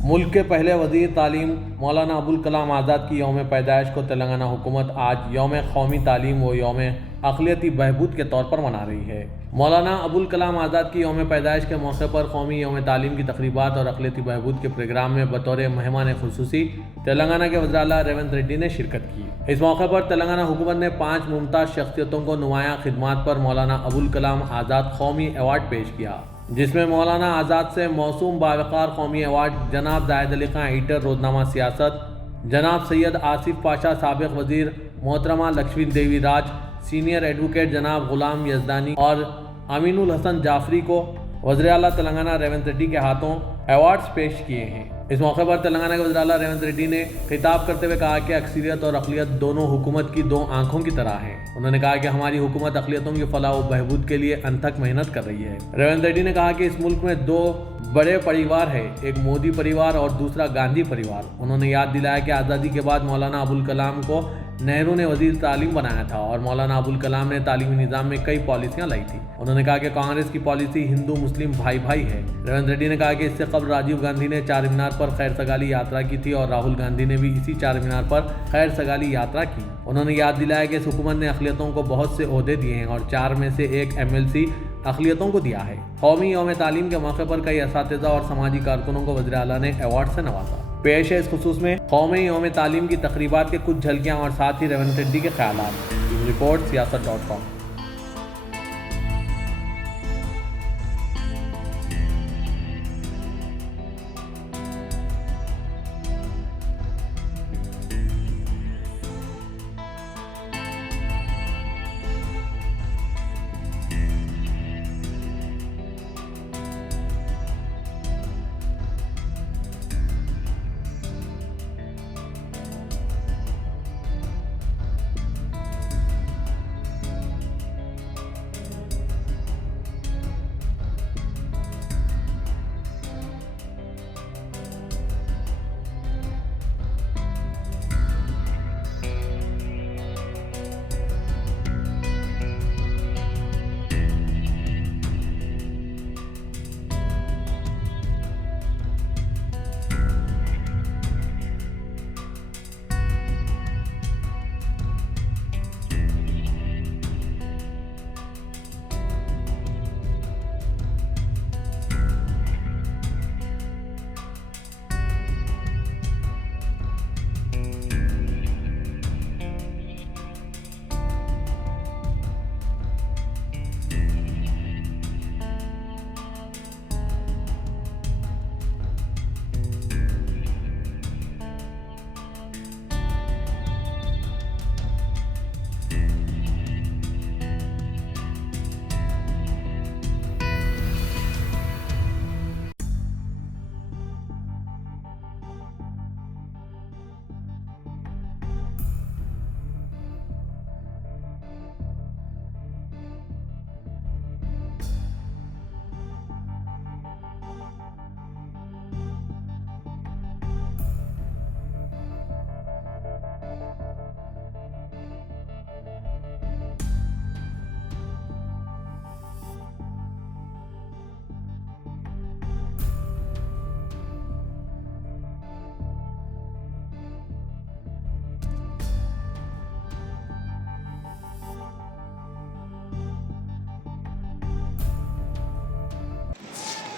मुल्क के पहले वज़ीर तालीम मौलाना अबुल कलाम आज़ाद की यौम पैदाइश को तेलंगाना हुकूमत आज यौम कौमी तालीम व यौम अक़लियती बहबूद के तौर पर मना रही है। मौलाना अबुल कलाम आज़ाद की यौम पैदाइश के मौके पर कौमी यौम तालीम की तक़रीबात और अक़लियती बहबूद के प्रोग्राम में बतौर मेहमान खुसूसी तेलंगाना के वज़ीर आला रेवंत रेड्डी ने शिरकत की। इस मौके पर तेलंगाना हुकूमत ने 5 मुमताज़ शख्सियतों को नुमायाँ खिदमात पर मौलाना अबुल कलाम आज़ाद कौमी अवार्ड पेश किया, जिसमें मौलाना आज़ाद से मौसूम बावक़ार कौमी अवार्ड जनाब जाहिद अली खां ईटर रोजनामा सियासत, जनाब सैयद आसिफ पाशा साबिक़ वज़ीर, मोहतरमा लक्ष्मी देवी राज, सीनियर एडवोकेट जनाब गुलाम यजदानी और अमीनुल हसन जाफरी को वज़ीर आला तेलंगाना रेवंत रेड्डी के हाथों अवार्ड्स पेश किए हैं। इस मौके पर तेलंगाना के वज़ीर आला रेवंत रेड्डी ने खिताब करते हुए कहा कि अक्सरियत और अक़लियत दोनों हुकूमत की 2 आंखों की तरह हैं। उन्होंने कहा कि हमारी हुकूमत अक़लियतों की फलाह व बहबूद के लिए अनथक मेहनत कर रही है। रेवंत रेड्डी ने कहा कि इस मुल्क में 2 बड़े परिवार है, एक मोदी परिवार और दूसरा गांधी परिवार। उन्होंने याद दिलाया कि आज़ादी के बाद मौलाना अबुल कलाम को नेहरू ने वज़ीर तालीम बनाया था और मौलाना अबुल कलाम ने तालीमी निज़ाम में कई पॉलिसियाँ लाई थी। उन्होंने कहा कि कांग्रेस की पॉलिसी हिंदू मुस्लिम भाई भाई है। रेवंत रेड्डी ने कहा कि इससे कबल राजीव गांधी ने चार मीनार पर खैर सगाली यात्रा की थी और राहुल गांधी ने भी इसी चार मीनार पर खैर सगाली यात्रा की। उन्होंने याद दिलाया कि इस हुकूमत ने अक़लियतों को बहुत से ओहदे दिए हैं और 4 में से 1 MLC अक़लियतों को दिया है। कौमी यौम तालीम के मौके पर कई असातिज़ा और समाजी कारकुनों को वज़ीर आला ने अवार्ड से नवाजा। पेश है इस खुसूस में कौमी यौम तालीम की तक़रीबात के कुछ झलकियाँ और साथ ही रेवंत रेड्डी के ख्यालात। रिपोर्ट सियासत.com।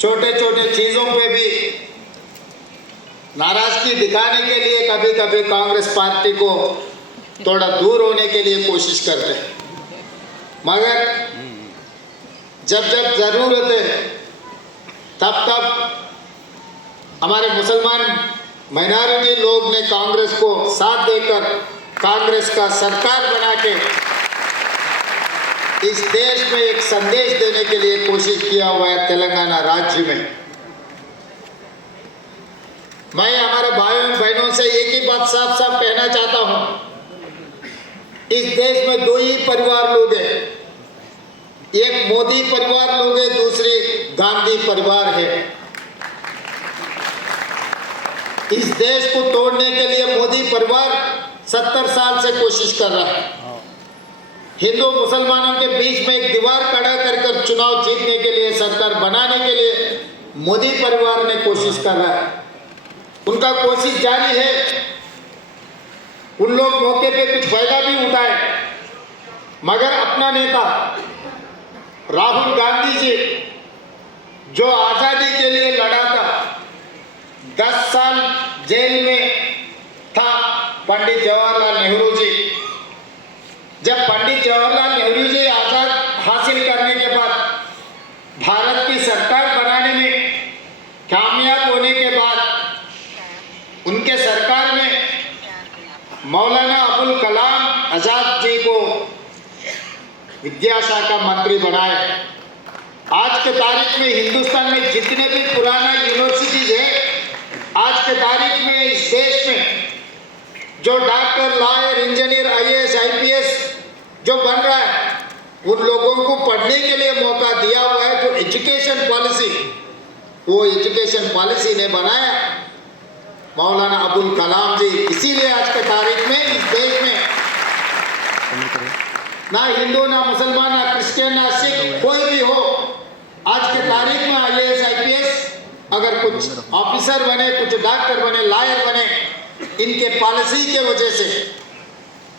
छोटे छोटे चीज़ों पे भी नाराज़गी दिखाने के लिए कभी कभी कांग्रेस पार्टी को थोड़ा दूर होने के लिए कोशिश करते हैं, मगर जब जब ज़रूरत है तब तब हमारे मुसलमान माइनॉरिटी लोग ने कांग्रेस को साथ देकर कांग्रेस का सरकार बना के इस देश में एक संदेश देने के लिए कोशिश किया हुआ है। तेलंगाना राज्य में मैं हमारे भाइयों बहनों से एक ही बात साफ साफ कहना चाहता हूं, इस देश में 2 ही परिवार लोग हैं, एक मोदी परिवार लोग है, दूसरे गांधी परिवार है। इस देश को तोड़ने के लिए मोदी परिवार 70 साल से कोशिश कर रहा है। हिंदू मुसलमानों के बीच में एक दीवार खड़ा कर चुनाव जीतने के लिए, सरकार बनाने के लिए मोदी परिवार ने कोशिश कर रहा है। उनका कोशिश जारी है। उन लोग मौके पे कुछ फायदा भी उठाए, मगर अपना नेता राहुल गांधी जी जो आज़ादी के लिए लड़ा था, 10 साल जेल में था पंडित जवाहरलाल नेहरू जी। जब पंडित जवाहरलाल नेहरू जी आज़ाद हासिल करने के बाद भारत की सरकार बनाने में कामयाब होने के बाद उनके सरकार में मौलाना अबुल कलाम आज़ाद जी को विद्याशाखा मंत्री बनाए। आज के तारीख में हिंदुस्तान में जितने भी पुराना यूनिवर्सिटीज है, आज के तारीख में इस देश में जो doctor, lawyer, engineer, IAS, IPS जो बन रहा है, उन लोगों को पढ़ने के लिए मौका दिया हुआ है। जो एजुकेशन पॉलिसी, वो एजुकेशन पॉलिसी ने बनाया मौलाना अबुल कलाम जी। इसीलिए आज के तारीख में इस देश में ना हिंदू, ना मुसलमान, ना क्रिश्चियन, ना सिख, कोई भी हो, आज के तारीख में IAS, IPS अगर कुछ ऑफिसर बने, कुछ डॉक्टर बने, लॉयर बने, इनके पॉलिसी के वजह से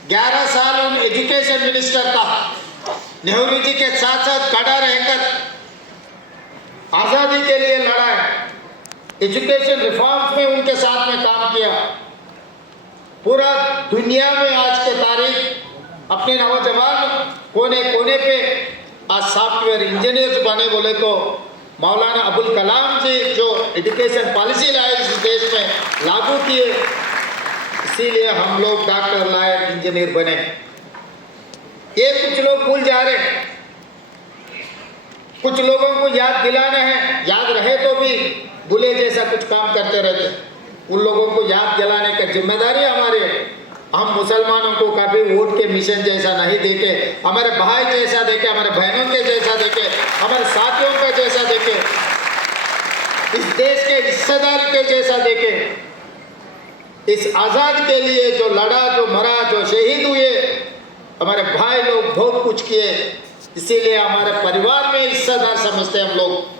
11 साल उन एजुकेशन मिनिस्टर का नेहरू जी के साथ साथ खड़ा रहकर आज़ादी के लिए लड़ा है। एजुकेशन रिफॉर्म्स में उनके साथ में काम किया। पूरा दुनिया में आज के तारीख अपने नौजवान कोने कोने पे आज सॉफ्टवेयर इंजीनियर्स बने बोले तो मौलाना अबुल कलाम जी जो एजुकेशन पॉलिसी लाए इस देश में लागू किए, इसीलिए हम लोग डॉक्टर, लॉयर, इंजीनियर बने। ये कुछ लोग भूल जा रहे हैं, कुछ लोगों को याद दिलाना है, याद रहे तो भी भूले जैसा कुछ काम करते रहते। उन लोगों को याद दिलाने का जिम्मेदारी हमारी है। हम मुसलमानों को कभी वोट के मिशन जैसा नहीं देखे, हमारे भाई जैसा देखे, हमारे बहनों के जैसा देखे, हमारे साथियों का जैसा देखे, इस देश के हिस्सेदार के जैसा देखे। इस आज़ाद के लिए जो लड़ा, जो मरा, जो शहीद हुए, हमारे भाई लोग बहुत कुछ किए, इसीलिए हमारे परिवार में हिस्सेदार समझते हम लोग।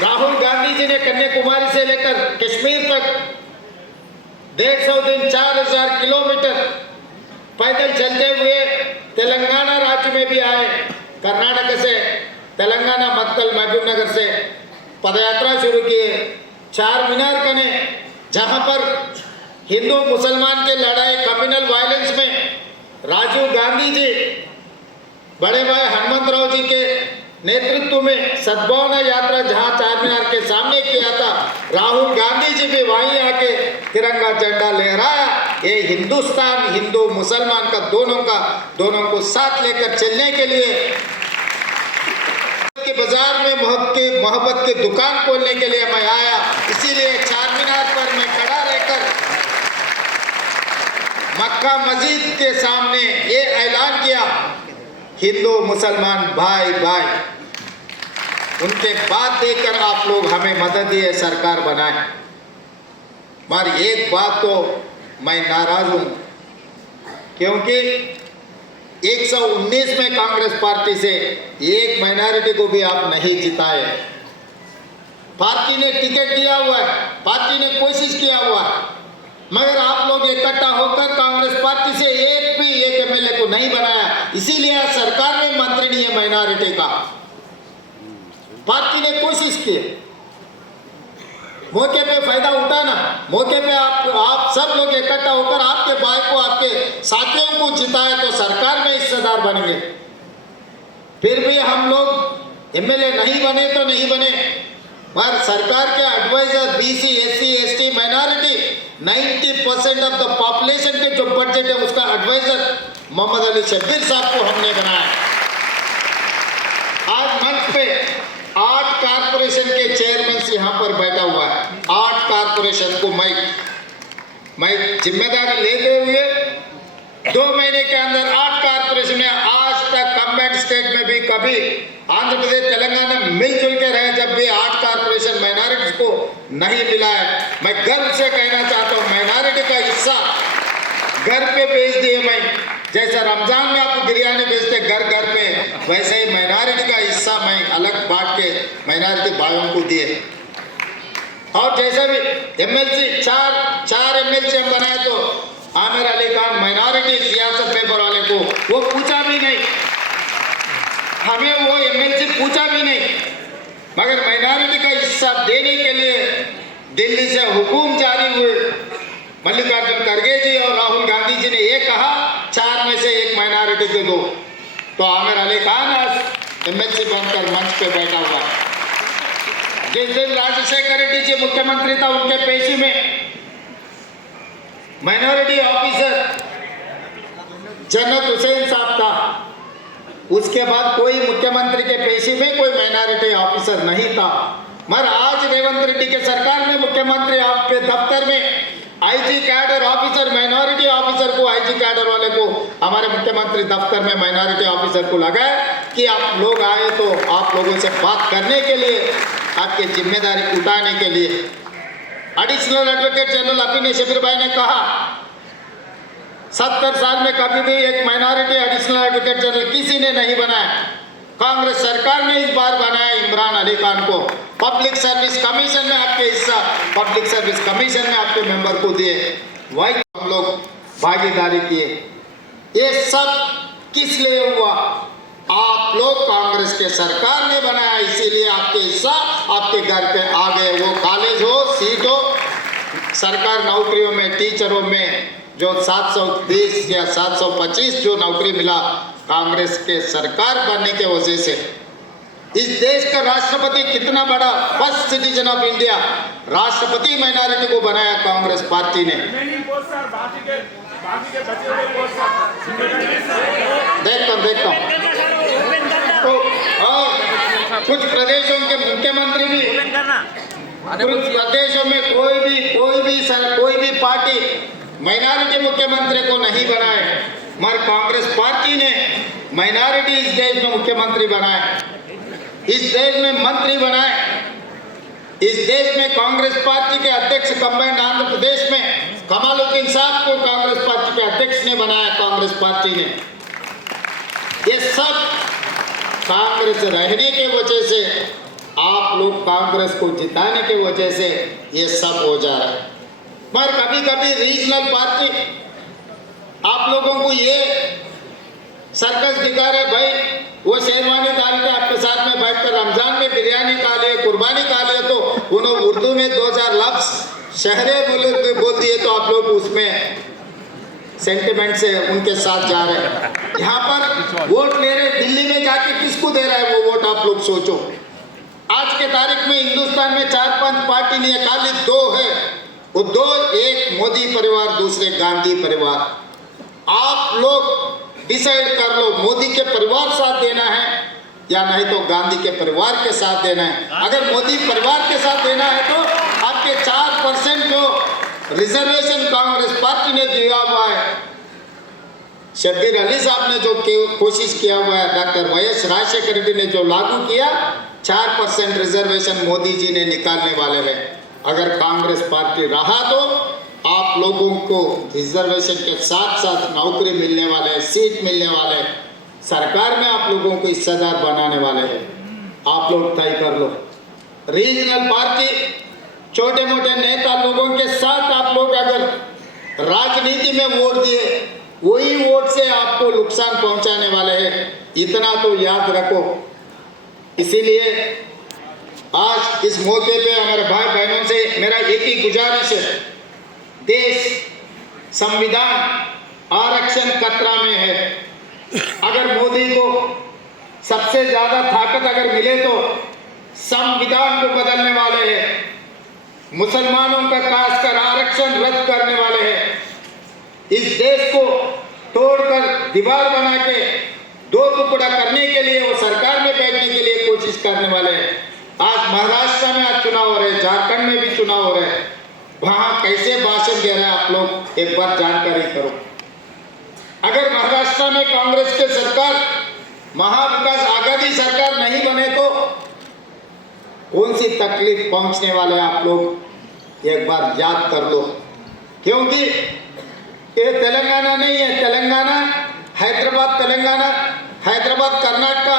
राहुल गांधी जी ने कन्याकुमारी से लेकर कश्मीर तक 150 दिन 4000 किलोमीटर पैदल चलते हुए तेलंगाना राज्य में भी आए। कर्नाटक से तेलंगाना मक्कल महबूब नगर से पदयात्रा शुरू किए, 4 मीनार बने, जहां पर हिंदू मुसलमान के लड़ाई कम्युनल वायलेंस में राजीव गांधी जी बड़े भाई हनुमंतराव जी के नेतृत्व में सद्भावना यात्रा जहां 4 मीनार के सामने किया था, राहुल गांधी जी भी वहीं आके तिरंगा झंडा लहराया। ये हिंदुस्तान हिंदू मुसलमान का दोनों को साथ लेकर चलने के लिए के बाजार में मोहब्बत की दुकान खोलने के लिए मैं आया। इसीलिए 4 मीनार पर मैं खड़ा रहकर मक्का मस्जिद के सामने ये ऐलान किया, हिंदू मुसलमान भाई भाई। उनके बात देकर आप लोग हमें मदद दिए, सरकार बनाए। मगर एक बात तो मैं नाराज हूं, क्योंकि 119 में कांग्रेस पार्टी से एक माइनॉरिटी को भी आप नहीं जिताए। पार्टी ने टिकट दिया हुआ है, पार्टी ने कोशिश किया हुआ है, मगर आप लोग इकट्ठा होकर कांग्रेस पार्टी से एक MLA को नहीं बनाया। इसीलिए सरकार में मंत्री नहीं है माइनॉरिटी का। पार्टी ने कोशिश की, मौके पे फायदा उठाना, मौके पे आप सब लोग इकट्ठा होकर आपके भाई को, आपके साथियों को जिताए तो सरकार में हिस्सेदार बनेंगे। फिर भी हम लोग MLA नहीं बने तो नहीं बने, मगर सरकार के adviser BC, SC, ST minority 90% of the population के जो बजट है उसका एडवाइजर मोहम्मद अली शब्बीर साहब को हमने बनाया। आज मंच पे 8 कारपोरेशन के चेयरमैन यहाँ पर बैठा हुआ है। 8 कारपोरेशन को मैं जिम्मेदारी लेते हुए 2 महीने के अंदर 8 कारपोरेशन में आज तक कंबाइंड स्टेट में भी कभी आंध्र प्रदेश तेलंगाना मिलजुल के रहे, जब भी 8 कारपोरेशन माइनॉरिटी को नहीं मिला है। मैं गर्व से कहना चाहता हूँ, माइनॉरिटी का हिस्सा घर पे भेज दिए। मैं जैसा रमजान में आपको बिरयानी भेजते घर घर पे, वैसे ही माइनॉरिटी का हिस्सा मैं अलग बांट के माइनॉरिटी भाइयों को दिए। और जैसे भी एमएलसी चार एमएलसी हम बनाए तो आमिर अली खान माइनॉरिटी सियासत पेपर वाले को वो पूछा भी नहीं, हमें वो एमएलसी पूछा भी नहीं, मगर माइनॉरिटी का हिस्सा देने के लिए दिल्ली से हुकुम जारी हुए। मल्लिकार्जुन खड़गे जी और राहुल गांधी जी ने ये कहा 4 में से 1 माइनॉरिटी को दो, तो आमिर अली खान आज एमएलसी बनकर मंच पे बैठा हुआ। जिस दिन राजशेखर रेड्डी जी मुख्यमंत्री था उनके पेशी में माइनॉरिटी ऑफिसर जन्नत हुसैन साहब था, उसके बाद कोई मुख्यमंत्री के पेशी में कोई माइनॉरिटी ऑफिसर नहीं था। मगर आज रेवंत रेड्डी के सरकार में मुख्यमंत्री आपके दफ्तर में IG cadre officer minority officer को, आईजी कैडर वाले को हमारे मुख्यमंत्री दफ्तर में माइनॉरिटी ऑफिसर को लगाया कि आप लोग आए तो आप लोगों से बात करने के लिए, आपकी जिम्मेदारी उठाने के लिए। एडिशनल एडवोकेट जनरल अपने शबीर भाई ने कहा 70 साल में कभी भी एक माइनॉरिटी एडिशनल एडवोकेट जनरल किसी ने नहीं बनाया, कांग्रेस सरकार ने इस बार बनाया इमरान अली खान को। पब्लिक सर्विस कमीशन में आपके हिस्सा, पब्लिक सर्विस कमीशन में आपके मेंबर को दिए, वही हम लोग भागीदारी किए। ये सब किस लिए हुआ? आप लोग कांग्रेस के सरकार ने बनाया, इसीलिए आपके हिस्सा आपके घर पे आ गए। वो कॉलेज हो, सीट हो, सरकार नौकरियों में, टीचरों में जो 720 या 725 जो नौकरी मिला कांग्रेस के सरकार बनने के वजह से। इस देश का राष्ट्रपति कितना बड़ा फर्स्ट सिटीजन ऑफ इंडिया राष्ट्रपति माइनॉरिटी को बनाया कांग्रेस पार्टी ने। देखता हूँ तो और कुछ प्रदेशों के मुख्यमंत्री भी, कुछ प्रदेशों में कोई भी पार्टी माइनॉरिटी मुख्यमंत्री को नहीं बनाए, मगर कांग्रेस पार्टी ने माइनॉरिटी इस देश में मुख्यमंत्री बनाए, इस देश में मंत्री बनाए। इस देश में कांग्रेस पार्टी के अध्यक्ष कंबाइंड आंध्र प्रदेश में कमालुद्दीन साहब को कांग्रेस पार्टी के अध्यक्ष ने बनाया, कांग्रेस पार्टी ने। ये सब कांग्रेस रहने के वजह से, आप लोग कांग्रेस को जिताने के वजह से ये सब हो जा रहा है। मगर कभी कभी रीजनल पार्टी आप लोगों को ये सर्कस दिखा रहे, भाई वो शेरवानी डाल के आपके साथ में बैठकर रमजान में बिरयानी खा लिए, कुर्बानी खा लिए, तो उन्होंने उर्दू में 2000 लफ्ज शहरे बोल दिए, तो आप लोग उसमें सेंटिमेंट से उनके साथ जा रहे हैं। यहाँ पर वोट ले रहे, दिल्ली में जाके किसको दे रहा है वो वोट, आप लोग सोचो। आज के तारीख में हिंदुस्तान में 4-5 पार्टी नहीं है, खाली 2 है। वो 2, एक मोदी परिवार, दूसरे गांधी परिवार। आप लोग डिसाइड कर लो, मोदी के परिवार साथ देना है या नहीं तो गांधी के परिवार के साथ देना है। अगर मोदी परिवार के साथ देना है तो आपके 4% जो रिजर्वेशन कांग्रेस पार्टी ने दिया हुआ है, शब्बीर अली साहब ने जो कोशिश किया हुआ है, डॉक्टर वाईएस राजशेखर रेड्डी ने जो लागू किया, 4% रिजर्वेशन मोदी जी ने निकालने वाले हैं। अगर कांग्रेस पार्टी रहा तो आप लोगों को रिजर्वेशन के साथ साथ नौकरी मिलने वाले हैं, सीट मिलने वाले हैं, सरकार में आप लोगों को हिस्सेदार बनाने वाले हैं। आप लोग तय कर लो। रीजनल पार्टी, छोटे मोटे नेता लोगों के साथ आप लोग अगर राजनीति में वोट दिए, वही वोट से आपको नुकसान पहुंचाने वाले हैं, इतना तो याद रखो। इसीलिए आज इस मौके पे हमारे भाई बहनों से मेरा एक ही गुजारिश है, देश, संविधान, आरक्षण खतरा में है। अगर मोदी को सबसे ज्यादा ताकत अगर मिले तो संविधान को बदलने वाले हैं, मुसलमानों का खासकर आरक्षण रद्द करने वाले हैं, इस देश को तोड़कर दीवार बना के 2 टुकड़ा करने के लिए वो सरकार में बैठने के लिए कोशिश करने वाले हैं। आज महाराष्ट्र में आज चुनाव हो रहे हैं, झारखंड में भी चुनाव हो रहे हैं, वहां कैसे भाषण दे रहे हैं आप लोग एक बार जानकारी करो। अगर महाराष्ट्र में कांग्रेस के सरकार, महाविकास आघाड़ी सरकार नहीं बने तो कौन सी तकलीफ पहुंचने वाले आप लोग एक बार याद कर लो। क्योंकि ये तेलंगाना नहीं है, तेलंगाना हैदराबाद, तेलंगाना हैदराबाद कर्नाटका,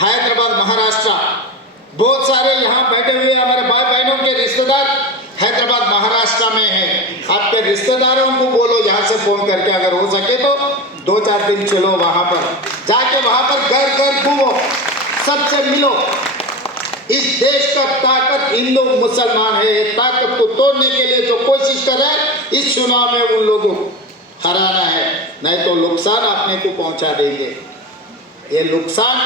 हैदराबाद महाराष्ट्र, बहुत सारे यहाँ बैठे हुए हमारे भाई बहनों के रिश्तेदार हैदराबाद महाराष्ट्र में हैं। आपके रिश्तेदारों को बोलो यहाँ से फोन करके, अगर हो सके तो 2-4 दिन चलो वहाँ पर, जाके वहाँ पर घर घर घूमो, सबसे मिलो। इस देश का ताकत हिंदू मुसलमान है, ताकत को तोड़ने के लिए जो कोशिश कर रहे हैं, इस चुनाव में उन लोगों को हराना है, नहीं तो नुकसान अपने को पहुंचा देंगे। ये नुकसान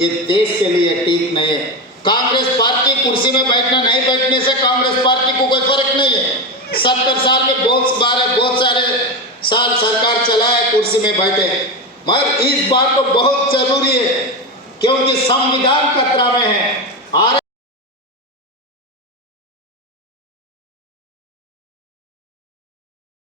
इस देश के लिए ठीक नहीं है। कांग्रेस पार्टी कुर्सी में बैठना नहीं बैठने से कांग्रेस पार्टी को कोई फर्क नहीं है। 70 साल में बहुत सारे साल सरकार चलाए, कुर्सी में बैठे, मगर इस बार तो बहुत जरूरी है क्योंकि संविधान खतरा में है।